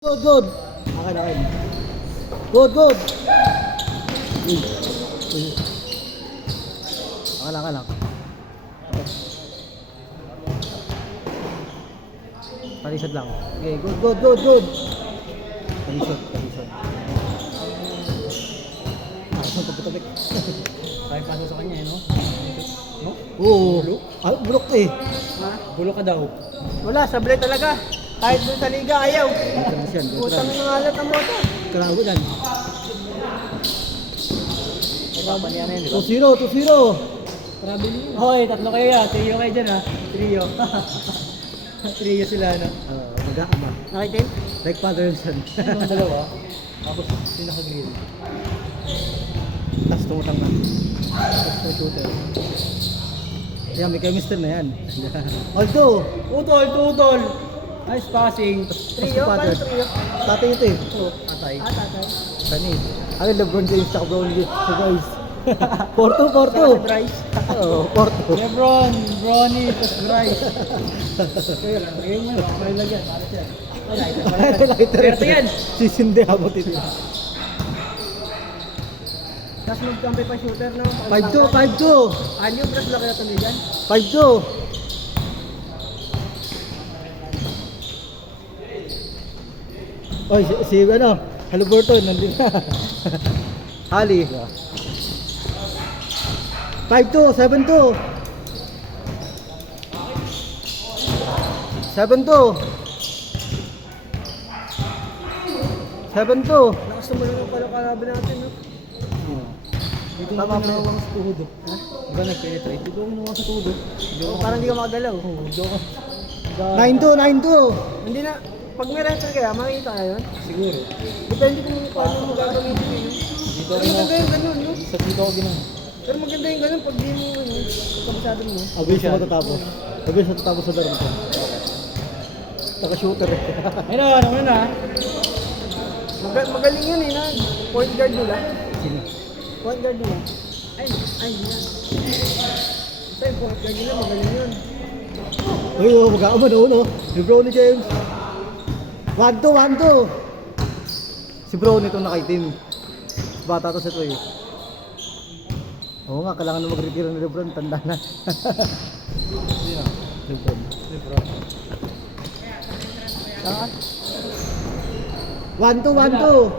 Good, good. Akin, akin. Good, good. Akin lang, akin lang. Palisod lang. Okay, good, good, good, good. Palisod, palisod. Saan pagkatabik? Kaya paso sa kanya, no? No? Oo. Ah, bulok to eh. Ha? Bulo ka daw. Wala, sablay talaga. Kahit doon sa liga, ayaw. Veterans yan, Putang veterans. ng alat ang moto. Karago yan. Papa niya na yun, di ba? 2-0, 2-0. Travel yun. Hoy, tatlo kayo yan. Trio kayo dyan, ha? Trio. Trio sila, no? Mag-aama. Nakitin? Like father and son. Anong dalawa? Ako pinaka-green. Tapos tumutang na. Tapos may shooter. Yan, may chemistry na yan. Although, Utol, tutol! Nice passing. Trio? Paano trio? tatay ito eh. Oh, atay. Ah, tatay. Sani. Ano, LeBron James tsaka Brown James. So guys. Porto, Saka Porto. sa Bryce. Oo, Porto. Lebron, Bronny, tapos Bryce. Kaya lang, ngayon mo, may lagyan. Para siya. Lighter. Pero yan. Sisindi habot ito. Tapos magkampi pa shooter na. 5-2, 5-2. Anyo, bras lang kaya tuloy dyan. 5-2. Oy, si ano, Haliburton, nandun na. Ali. 5-2, 7-2. 7-2. 7-2. Lakas naman naman pala kalaban natin, no? Dito na naman sa tuhod. Ha? Iba nag-penetrate. Dito ako naman sa tuhod. Parang hindi ka makagalaw. Dito ako. 9-2, 9-2. Hindi na, pag may wrestler kaya, makikita ka yun. Siguro. Depende kung paano mo gagamitin yun. Dito Pero ako maganda yung ganun, no? Sa dito ako ginang. Pero maganda yung ganun pag di mo, ano, kabisado mo. Abilis na matatapos. Abilis na matatapos sa laro ko. Naka-shooter eh. Ayun na, naman na. Magaling yun eh, na. Point guard nila. Sino? Point guard nila. Ay, yan. Ito yung point guard nila, magaling yun. Uy, mag-aama na uno. Si Brownie James. 1-2, 1-2. Si Brownie itong nakaitim. Bata to sa ito eh. Oo nga, kailangan na mag-retiro ni Lebron. Tanda na. Sino? Lebron. Lebron. Saka, 1-2, 1-2.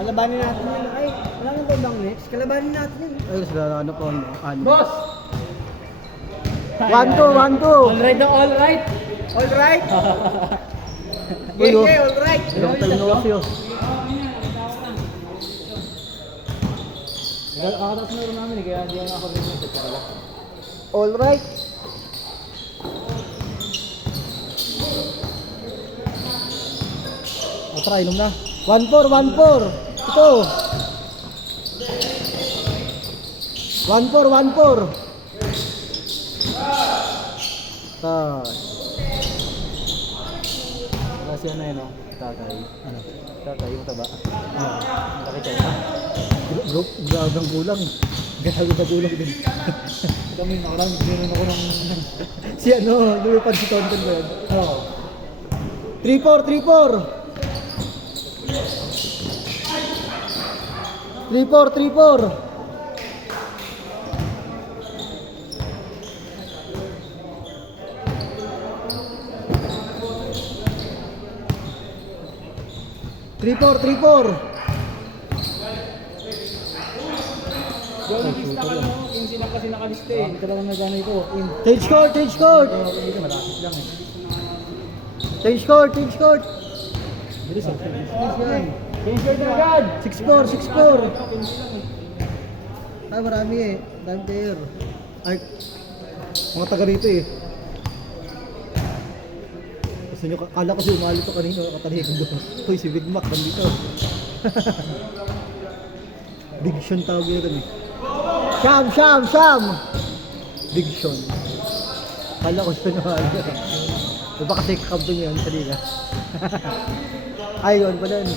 kalabanin natin yun. Ay, wala nang bang next. Kalabanin natin yun. Ay, sila ano po. Ano? Boss! 1-2, 1-2. All right na, all right. All right. Uy, oh. Okay, all right. Ilang time na kasi oh. Nakataas na rin namin eh, kaya di ako nakapag-remit at saka. All right. Try, inom na. 1-4, 1-4. Ito. 1-4, 1-4. Touch. Wala siya na yun, no? Tatay. Ano? Tatay, yung taba. Ah. Laki siya na. Grabe ang kulang. Grabe na kulang din. Kami, nakarang gano'n ako ng... Si ano, lumipad si Tonton ba yan? Oo. 3-4, 3-4. 3-4, 3-4. Three-four, three-four. Yung nag-lista ka lang, yung sila kasi nakalista eh. Hindi talaga nagana ito. Change court, change court. Dito malapit lang eh. Change court, change court. Bilis ah. Change card na agad! 6-4, 6-4. Ah, marami eh. Dami player. Ay, mga taga rito eh. Gusto nyo, kala ko si umali to kanina, katalihin ko doon. Uy, si Big Mac, nandito. Big Sean tawag yun rin eh. Sham, Sham, Sham! Big Sean. Kala ko siya umali. Diba kasi kakabdo niya yun sa liga. Ayun pala yun.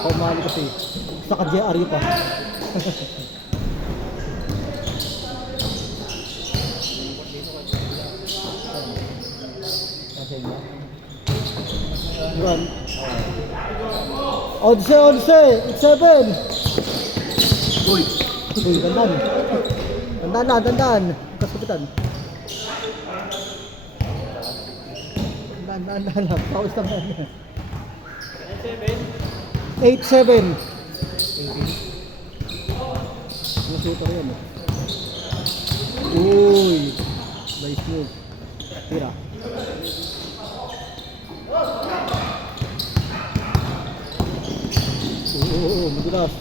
Umali kasi. Sa ka-JR pa. sa inyo? Run. 11, 7. Uy. Uy, dandan. Dandan na, dandan. Kasabitan. Dandan na. Paus lang yan. 8-7. Mga shooter yan. Uy. Nice move. Tira. Oo, madulas.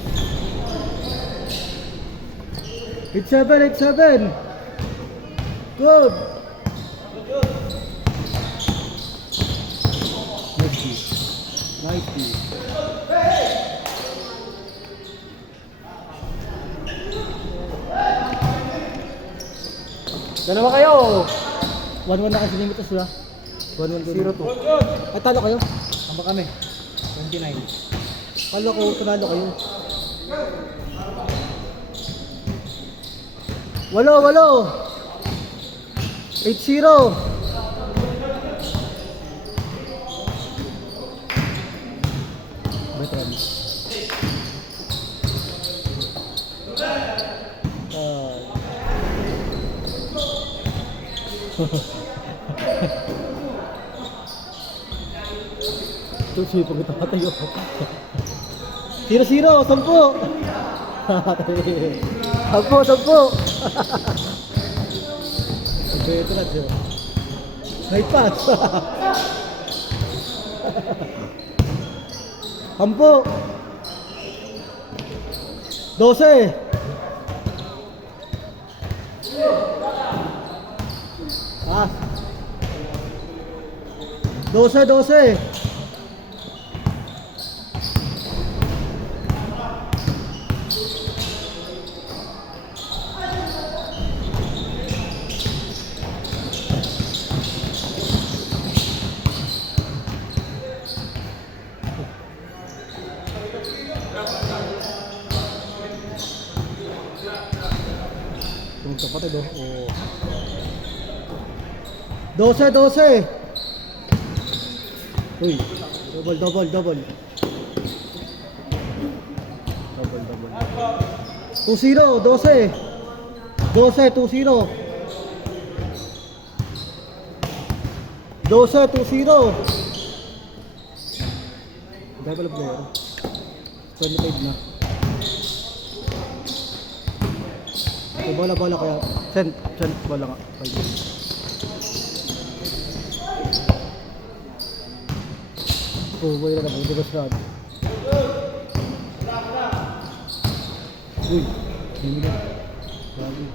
8-7, 8-7. Good. Nice D. Nice D. Dalawa kayo. 1-1 na kasi limitas ba? 1-1 0-2. Ay, talo kayo? Tama kami. 29. Kala ko, panalo kayo. Walo. 8-0. Veteran. Ito siya pag ito patayo. 0-0, 10. 10. Ito na siya. May pass. 10. 12. Ah. 12. Yung kapatid oh. 12. Uy, double. 2-0, 12. 2-0. 2-0. Dahil pala player. 25 na. So, bola kaya. Send, bola nga. 5. Oh, boy na naman. Dibas na. Uy, hindi na. Bago.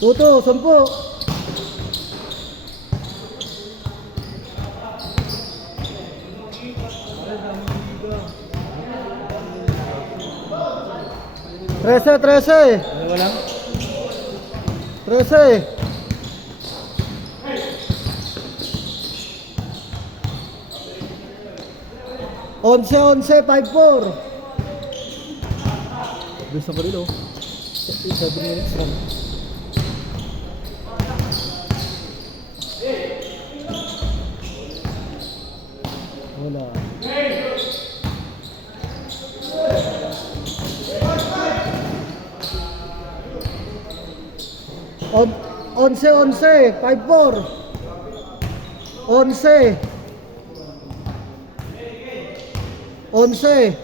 Toto, 10. Trese. Dalawa lang. 13. 11, 5-4. Bilis na pa rin, oh. 7 minutes lang. Wala. On 11, 5-4. 11. 11.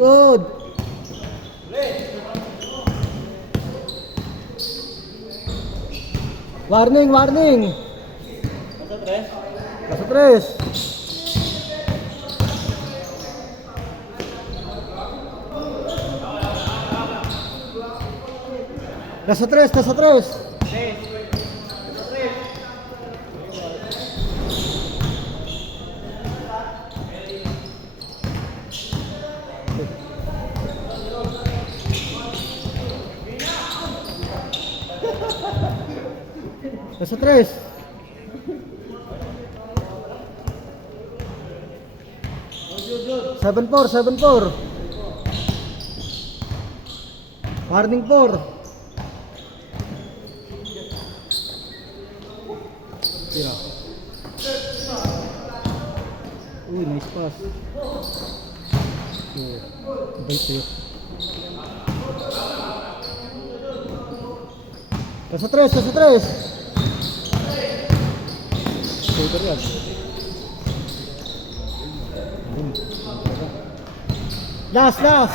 Good. Warning. Nasa 3. Nasa 3. Nasa 3. 7-4, 7-4. Warning 4. Tira. Uy, nice pass. Bait yun. Nasa 3, nasa 3. Shooter yan. Last, last.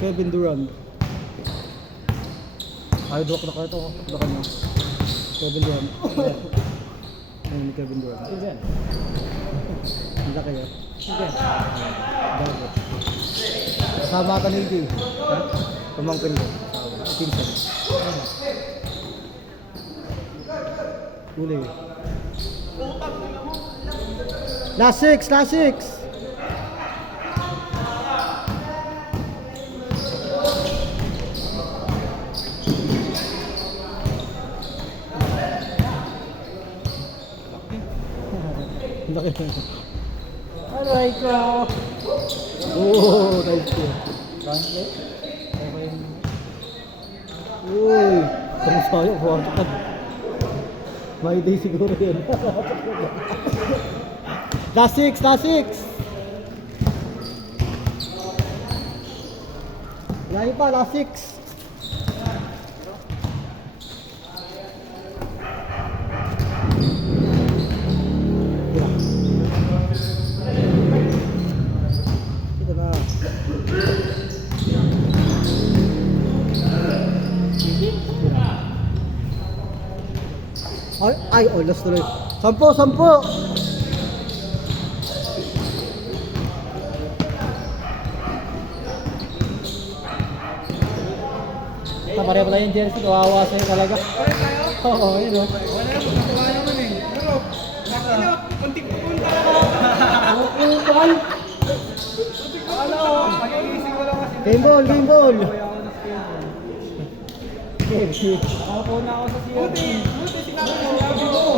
Kevin Durant. Ay, dok na kayo ito. Dok na. Kevin Durant. Ayun ni Kevin Durant. Sino yan? Ang laki yan. Sino yan? Bago. Kasama ka ni J. Pamangkin ko. Pinsan. Huli. Last 6, last 6. Laki na. Aray ko! Oh, nice po. Translate? Okay. Uy, kamu sayo, buwan ka. May day siguro yun. Last 6, last 6. Lahi pa, last 6. Ito na. Ay, oh, last tuloy. 10, 10. Pareho pala yung jersey, kawawa sa'yo talaga. Oo, yun o. Game ball, game ball. Ako po na ako sa CR.